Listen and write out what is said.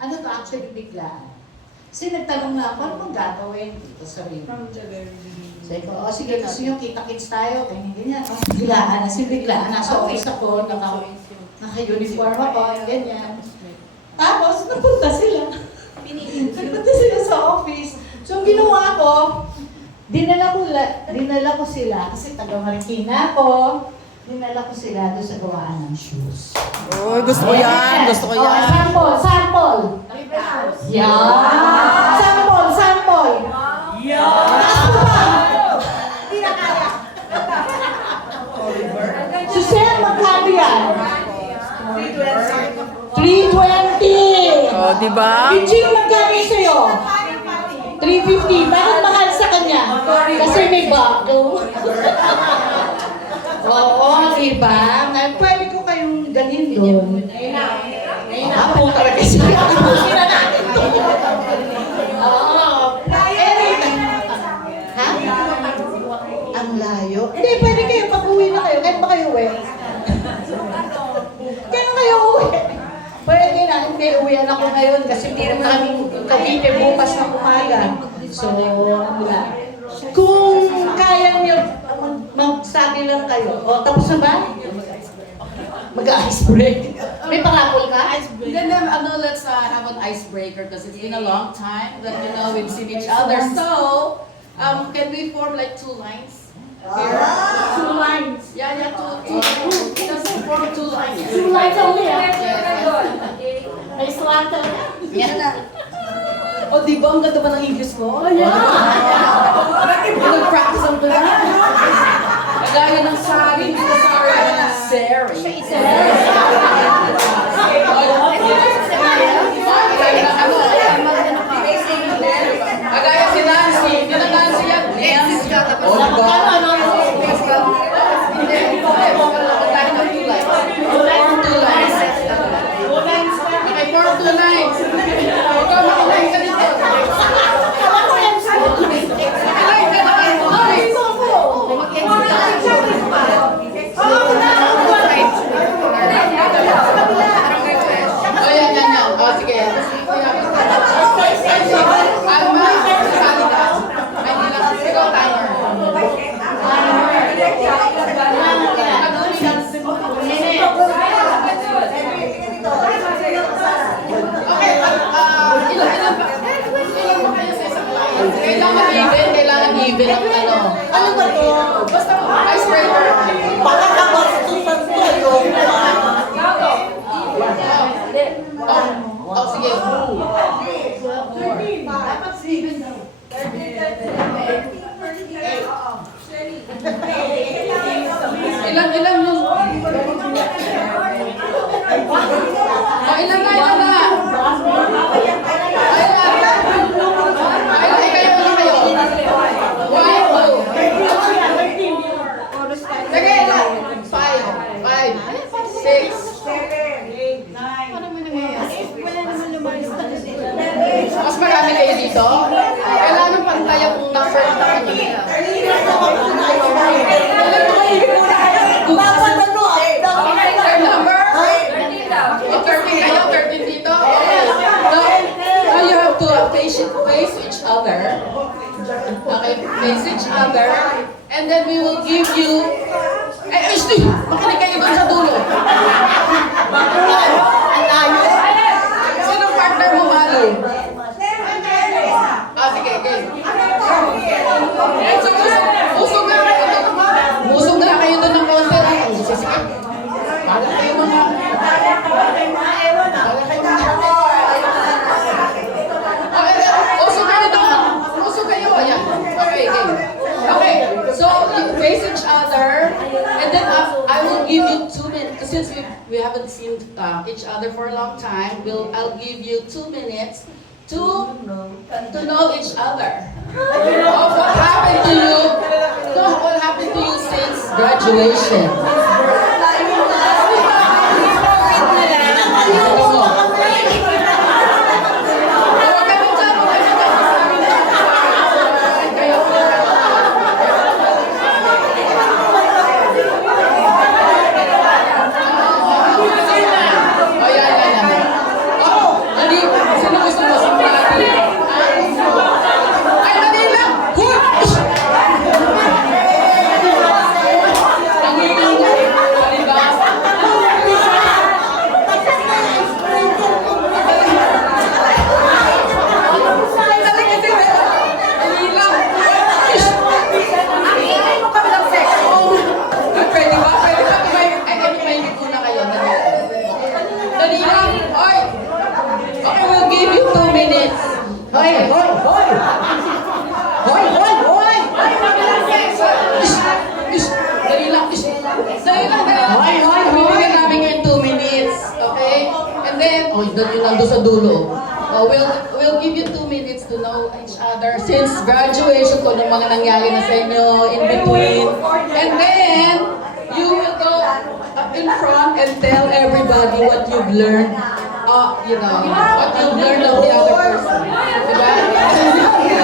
Ano to actually biglaan? Kasi nagtanong na ako, ano bang gagawin dito sa rin? Sabi ko, oh sige, gusto nyo, kita-kits tayo, ganyan. Oh, biglaan, as in biglaan, nasa office ako, naka-uniform ako, ganyan. Tapos, napunta sila. Napunta sila sa office. So, ang ginawa ko, dinala ko sila, kasi taga-Marikina ako, dinala ko sila doon sa gawaan ng shoes. Oh, gusto ko yan, gusto ko Oh, yan. sample. Yan. Sample. Hindi na kaya. So, sir, magkano yan? 320. Oh, di ba? Eugene, magkano sa'yo? 350. Bakit mahal sa kanya? Kasi may bago. Oo, diba? Pwede ko kayong ganin doon. Ako talaga siya. Tapusin na natin to. Oo. Ha? Ang layo? Hindi, pwede kayo. Pag-uwi na kayo. Kahit ba kayo uwi? Kailan kayo uwi? Pwede na. Hindi, uwian ako ngayon kasi meron kaming Cavite bukas na umaga. So, wala. Kung kaya niyo, magsabi lang kayo. O, tapos na ba? Mag-ice break. May parapol ka? Then, let's have an icebreaker because it's been a long time that we've seen each other. So, can we form like 2 lines? Here? 2 lines. Yeah, two. Just form 2 lines. 2 lines only, ah. Yes. May slanter. O, di ba? Ang ganda ba ng English mo? Oh, yeah. Nag-practice ang ganda. Kagaya ng saging dito sa Sari. Kagaya si Nancy. Hindi na Nancy yan. Nancy. O, di ba? Kailangan even ang ano. Ano ba to? Basta icebreaker. Pakakabastusan tayo. Oh, sige. Ilan yung... Oh, ilan na. Mas marami kayo dito? Kailangan ng pantaya kung number na kanina. Third number? O 13 kayo? 13 dito? Okay. Now you have to face each other. Okay, face each other. And then we will give you... Steve! Makinig kayo doon sa dulo. Sinong partner mo, Mali? Sige, game. Usog na kayo doon ng konti. Sisikip. Bala kayo mga... Usog kayo doon. Usog kayo. Ayan. Okay, game. Okay, so you face each other, and then I will give you 2 minutes. Since we haven't seen each other for a long time, I'll give you 2 minutes to know each other. Of what happened to you? What happened to you since graduation? Hoy! Hoy! Hoy! Hoy! Hoy! Hoy! Dali lang. Dali lang. Hoy, hoy, hoy. Bibigyan namin ngayon 2 minutes. Okay? And then, doon yun nandun sa dulo. We'll give you 2 minutes to know each other since graduation ko ng mga nangyari na sa inyo in between. And then, you will go up in front and tell everybody what you've learned. What you've learned of the other person. Diba?